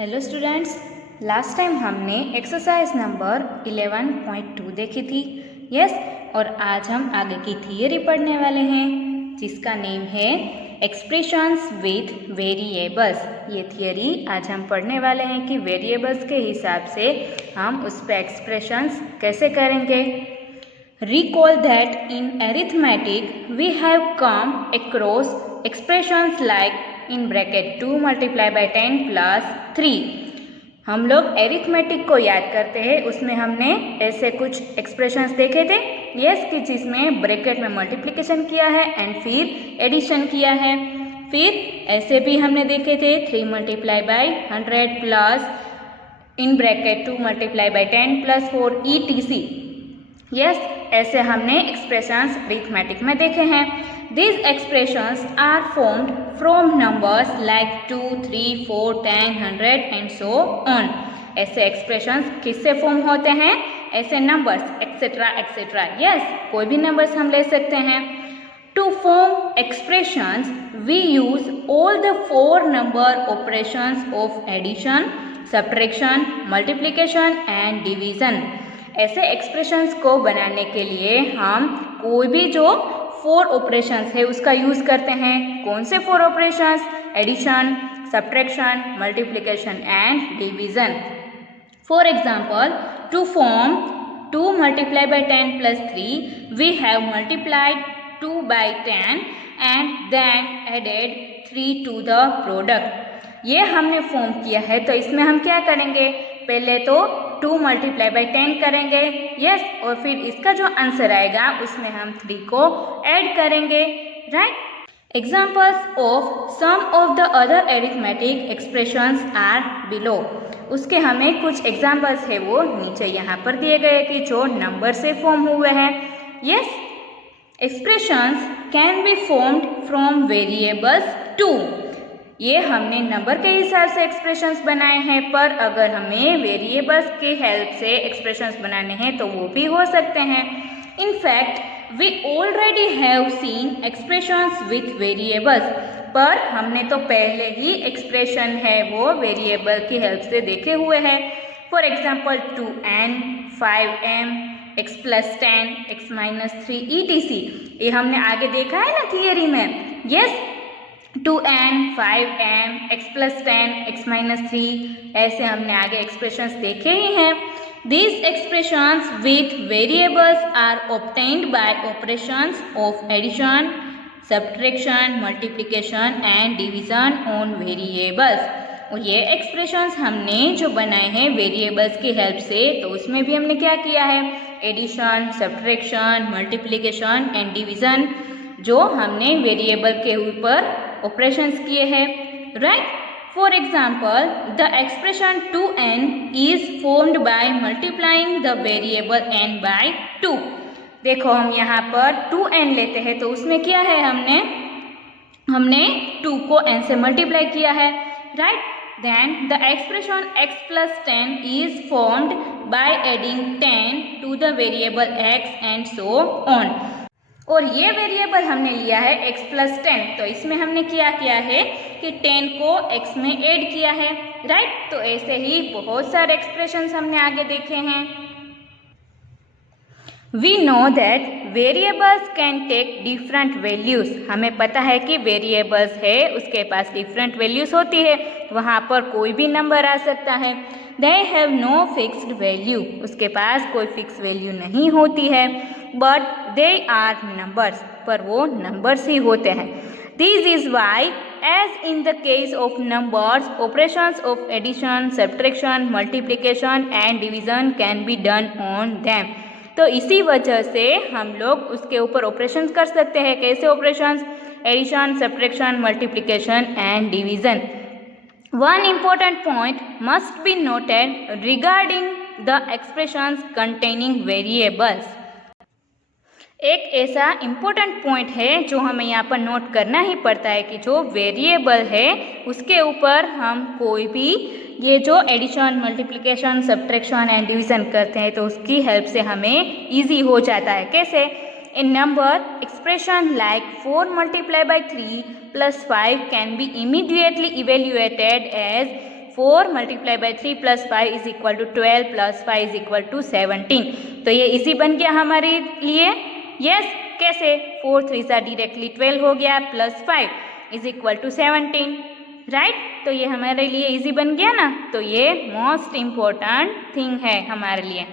Hello students, last time हमने exercise number 11.2 देखी थी। यस, और आज हम आगे की थियरी पढ़ने वाले हैं जिसका नेम है एक्सप्रेशंस विथ वेरिएबल्स। ये थियरी आज हम पढ़ने वाले हैं कि वेरिएबल्स के हिसाब से हम उस पर एक्सप्रेशंस कैसे करेंगे। Recall that in arithmetic we have come across expressions like in bracket 2 multiplied by 10 plus 3। हम लोग एरिथमेटिक को याद करते हैं, उसमें हमने ऐसे कुछ एक्सप्रेशंस देखे थे यस कि जिसमें ब्रैकेट में मल्टीप्लिकेशन किया है एंड फिर एडिशन किया है। फिर ऐसे भी हमने देखे थे 3 multiply by 100 plus in bracket 2 multiply by 10 plus 4 ETC। Yes, ऐसे हमने एक्सप्रेशंस अरिथमेटिक में देखे हैं। These expressions are formed from numbers like 2, 3, 4, 10, 100 and so on। ऐसे एक्सप्रेशंस किससे फॉर्म होते हैं? ऐसे नंबर्स एक्सेट्रा एक्सेट्रा। यस, कोई भी नंबर्स हम ले सकते हैं। To form expressions we use all the 4 number operations of addition, subtraction, multiplication and division। ऐसे एक्सप्रेशंस को बनाने के लिए हम कोई भी जो 4 ऑपरेशंस है उसका यूज़ करते हैं। कौन से 4 operations? Addition, subtraction, multiplication and division. For example, to form 2 multiply by 10 plus 3 we have multiplied 2 by 10 and then added 3 to the product. ये हमने फॉर्म किया है, तो इसमें हम क्या करेंगे? पहले तो 2 मल्टीप्लाई बाई 10 करेंगे यस, और फिर इसका जो आंसर आएगा उसमें हम 3 को ऐड करेंगे, right. Examples of some of the other arithmetic expressions are below. उसके हमें कुछ एग्जाम्पल्स है वो नीचे यहाँ पर दिए गए कि जो नंबर से फॉर्म हुए हैं। Yes, expressions can be formed from variables too. ये हमने नंबर के हिसाब से एक्सप्रेशंस बनाए हैं, पर अगर हमें वेरिएबल्स की हेल्प से एक्सप्रेशंस बनाने हैं तो वो भी हो सकते हैं। In fact we already have seen expressions with variables, पर हमने तो पहले ही एक्सप्रेशन है वो वेरिएबल की हेल्प से देखे हुए हैं। For example 2n, 5m, x plus 10, x minus 3 ETC। ये हमने आगे देखा है ना थियरी में। Yes, 2n, 5m, x plus 10, x minus 3, ऐसे हमने आगे एक्सप्रेशंस देखे ही हैं। These expressions with variables are obtained by operations of addition, subtraction, multiplication and division on variables। और ये एक्सप्रेशंस हमने जो बनाए हैं वेरिएबल्स की हेल्प से, तो उसमें भी हमने क्या किया है? Addition, subtraction, multiplication and division, जो हमने वेरिएबल के ऊपर ऑपरेशंस किए हैं, right. For example, the expression 2n is formed by multiplying the variable n by 2। देखो, हम यहाँ पर 2n लेते हैं तो उसमें क्या है? हमने 2 को n से मल्टीप्लाई किया है, right. Then the expression x plus 10 is formed by adding 10 to the variable x and so on. और ये वेरिएबल हमने लिया है x प्लस 10, तो इसमें हमने क्या किया है कि 10 को x में ऐड किया है, राइट। तो ऐसे ही बहुत सारे एक्सप्रेशंस हमने आगे देखे हैं। We know that variables can take different values. हमें पता है कि वेरिएबल्स है उसके पास डिफरेंट वैल्यूज होती है, वहाँ पर कोई भी नंबर आ सकता है। They have no fixed value, उसके पास कोई फिक्स वैल्यू नहीं होती है। बट दे आर नंबर्स, पर वो नंबर्स ही होते हैं। This is why as in the case of numbers operations of addition, subtraction, multiplication and division can be done on them. तो इसी वजह से हम लोग उसके ऊपर ऑपरेशंस कर सकते हैं। कैसे operations? Addition, subtraction, multiplication and division. One important point must be noted regarding the expressions containing variables। एक ऐसा इम्पोर्टेंट पॉइंट है जो हमें यहाँ पर नोट करना ही पड़ता है कि जो वेरिएबल है उसके ऊपर हम कोई भी ये जो addition, multiplication, subtraction and division करते हैं तो उसकी हेल्प से हमें इजी हो जाता है। कैसे? In number, expression like 4 multiplied by 3 plus 5 can be immediately evaluated as 4 multiply by 3 plus 5 is equal to 12 plus 5 is equal to 17। तो ये इजी बन गया हमारे लिए। यस, कैसे? 4 3 सा डायरेक्टली 12 हो गया plus 5 is equal to 17, right? तो ये हमारे लिए इजी बन गया ना। तो ये मोस्ट इम्पोर्टेंट थिंग है हमारे लिए।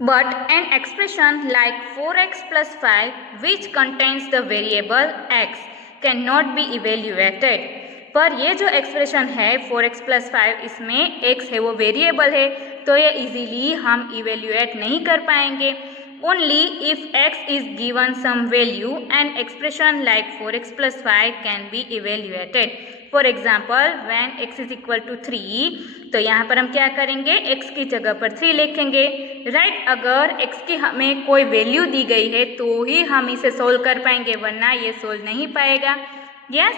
But an expression like 4x plus 5 which contains the variable x can not be evaluated. पर ये जो एक्सप्रेशन है 4x प्लस 5, इसमें x है वो वेरिएबल है, तो ये इजीली हम इवेल्युएट नहीं कर पाएंगे। Only if x is given some value and expression like 4x plus 5 can be evaluated. For example when x is equal to 3, तो यहाँ पर हम क्या करेंगे, x की जगह पर 3 लिखेंगे, राइट? अगर x की हमें कोई वैल्यू दी गई है तो ही हम इसे सोल्व कर पाएंगे, वरना ये सोल्व नहीं पाएगा। यस,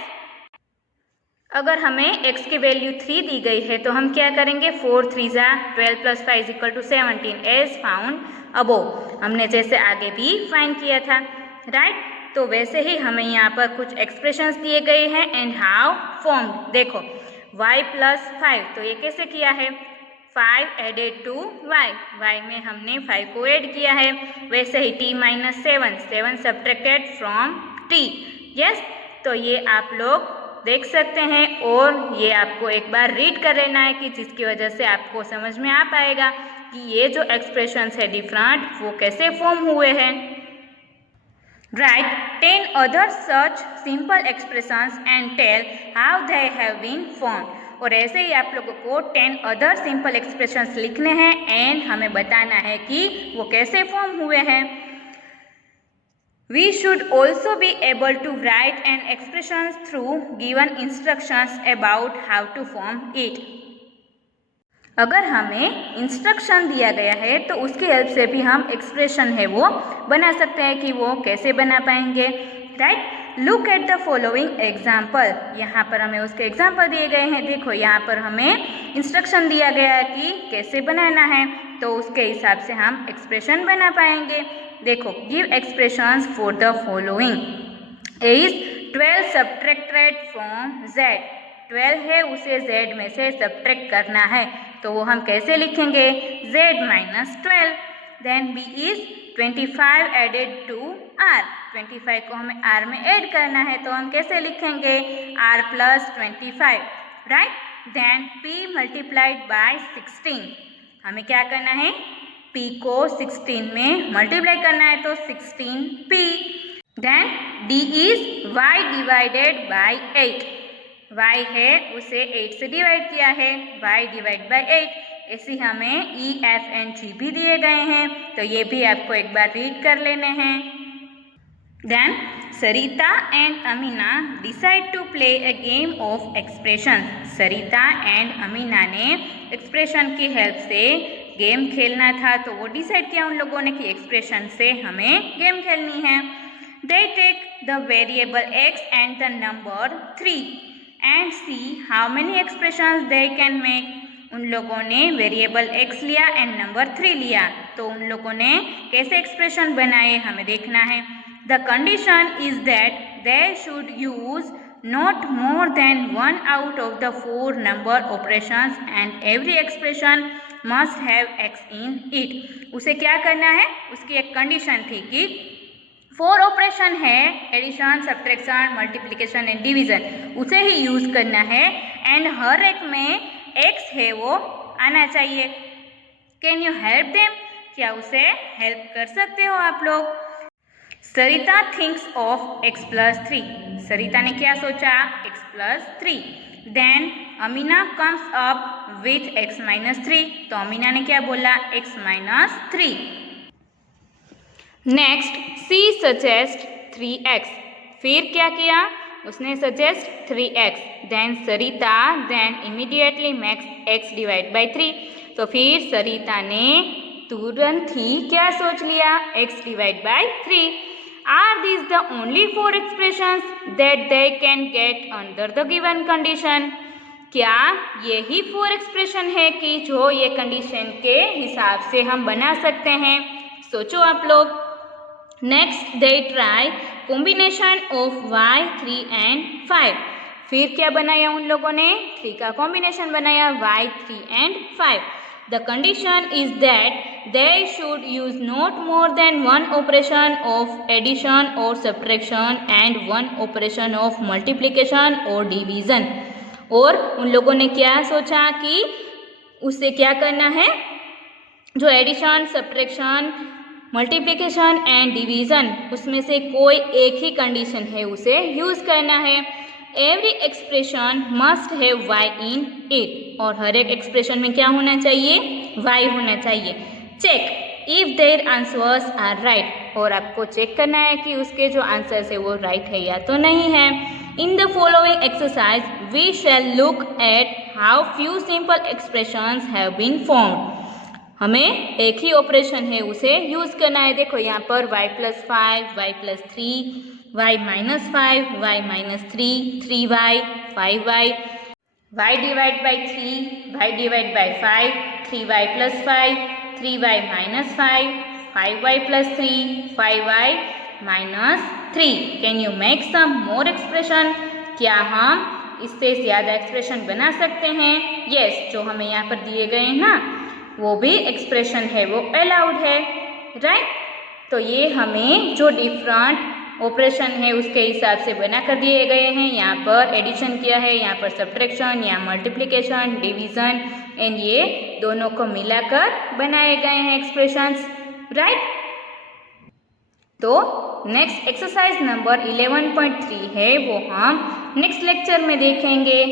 अगर हमें x की वैल्यू 3 दी गई है तो हम क्या करेंगे, 4 3 ज़ा 12 plus 5 equal to 17 as found above. हमने जैसे आगे भी फाइंड किया था, राइट? तो वैसे ही हमें यहाँ पर कुछ एक्सप्रेशंस दिए गए हैं एंड हाउ फॉर्म्ड। देखो y प्लस 5, तो ये कैसे किया है, 5 एडेड टू y में हमने 5 को ऐड किया है। वैसे ही t minus 7 subtracted from t। Yes, तो ये आप लोग देख सकते हैं और ये आपको एक बार रीड कर लेना है कि जिसकी वजह से आपको समझ में आ पाएगा कि ये जो एक्सप्रेशंस है डिफरेंट वो कैसे फॉर्म हुए हैं। Write 10 other such simple expressions and tell how they have been formed. और ऐसे ही आप लोगों को 10 अदर सिंपल एक्सप्रेशंस लिखने हैं एंड हमें बताना है कि वो कैसे फॉर्म हुए हैं। We should also be able to write an expressions through given instructions about how to form it. अगर हमें इंस्ट्रक्शन दिया गया है तो उसकी हेल्प से भी हम एक्सप्रेशन है वो बना सकते हैं। कि वो कैसे बना पाएंगे, right? Look at the following example. यहाँ पर हमें उसके एग्जाम्पल दिए गए हैं। देखो यहाँ पर हमें इंस्ट्रक्शन दिया गया है कि कैसे बनाना है, तो उसके हिसाब से हम एक्सप्रेशन बना पाएंगे। देखो, give expressions for the following. Is 12 subtracted from z। 12 है उसे z में से सब्ट्रैक्ट करना है, तो वो हम कैसे लिखेंगे, z minus 12। Then b is 25 added to r। 25 को हमें r में ऐड करना है, तो हम कैसे लिखेंगे, r plus 25, right? Then p multiplied by 16। हमें क्या करना है, p को 16 में मल्टीप्लाई करना है, तो 16p। Then d is y divided by 8। y है उसे 8 से डिवाइड किया है, y डिवाइड बाय 8। ऐसे हमें e, f एंड g भी दिए गए हैं, तो ये भी आपको एक बार रीड कर लेने हैं। Then Sarita and Amina decide to play a game of expression. Sarita and Amina ने एक्सप्रेशन की हेल्प से गेम खेलना था, तो वो डिसाइड किया उन लोगों ने कि एक्सप्रेशन से हमें गेम खेलनी है। They take the variable x and the number 3 and see how many expressions they can make. उन लोगों ने वेरिएबल x लिया एंड नंबर 3 लिया, तो उन लोगों ने कैसे एक्सप्रेशन बनाए हमें देखना है। The condition is that they should use not more than 1 out of the 4 number operations and every expression must have x in it। उसे क्या करना है, उसकी एक कंडीशन थी कि 4 ऑपरेशन है, addition, subtraction, multiplication and division, उसे ही यूज करना है एंड हर एक में x है वो आना चाहिए। Can you help them? क्या उसे हेल्प कर सकते हो आप लोग? Sarita thinks of x plus 3। Sarita ने क्या सोचा, x plus 3। Then Amina comes up with x minus 3। तो अमीना ने क्या बोला, x minus 3। Next she suggest 3x। फिर क्या किया, उसने suggest 3x। Then Sarita then immediately makes x divide by 3। तो फिर सरिता ने तुरंत ही क्या सोच लिया, x divide by 3। Are these the only 4 expressions that they can get under the given condition? क्या यही 4 एक्सप्रेशन है कि जो ये कंडीशन के हिसाब से हम बना सकते हैं? सोचो आप लोग। Next they try combination of y 3 and 5। फिर क्या बनाया उन लोगों ने, 3 का कॉम्बिनेशन बनाया, y, 3 and 5. The condition is that they should use not more than one operation of addition or subtraction and one operation of multiplication or division. और उन लोगों ने क्या सोचा कि उससे क्या करना है, जो addition, subtraction, multiplication and division, उसमें से कोई एक ही कंडीशन है उसे यूज़ करना है. Every expression must have y in it, और हर एक एक्सप्रेशन में क्या होना चाहिए, y होना चाहिए. Check if their answers are right, और आपको चेक करना है कि उसके जो आंसर्स है वो राइट है या तो नहीं है. In the following exercise we shall look at how few simple expressions have been formed. हमें एक ही ऑपरेशन है उसे यूज़ करना है. देखो यहाँ पर y + 5, y + 3, y - 5, y - 3, 3y, 5y, y divide by 3, y divide by 5, 3y + 5, 3y - 5, 5y + 3, 5y - 3. Can you make some more expression? क्या हम इससे ज़्यादा एक्सप्रेशन बना सकते हैं? यस, जो हमें यहाँ पर दिए गए हैं ना, वो भी एक्सप्रेशन है, वो अलाउड है, राइट. तो ये हमें जो डिफरेंट ऑपरेशन है उसके हिसाब से बना कर दिए गए हैं. यहाँ पर एडिशन किया है, यहाँ पर सब्ट्रैक्शन, यहाँ मल्टीप्लिकेशन, डिवीज़न, एंड ये दोनों को मिलाकर बनाए गए हैं एक्सप्रेशंस, राइट. तो नेक्स्ट एक्सरसाइज नंबर 11.3 है, वो हम नेक्स्ट लेक्चर में देखेंगे.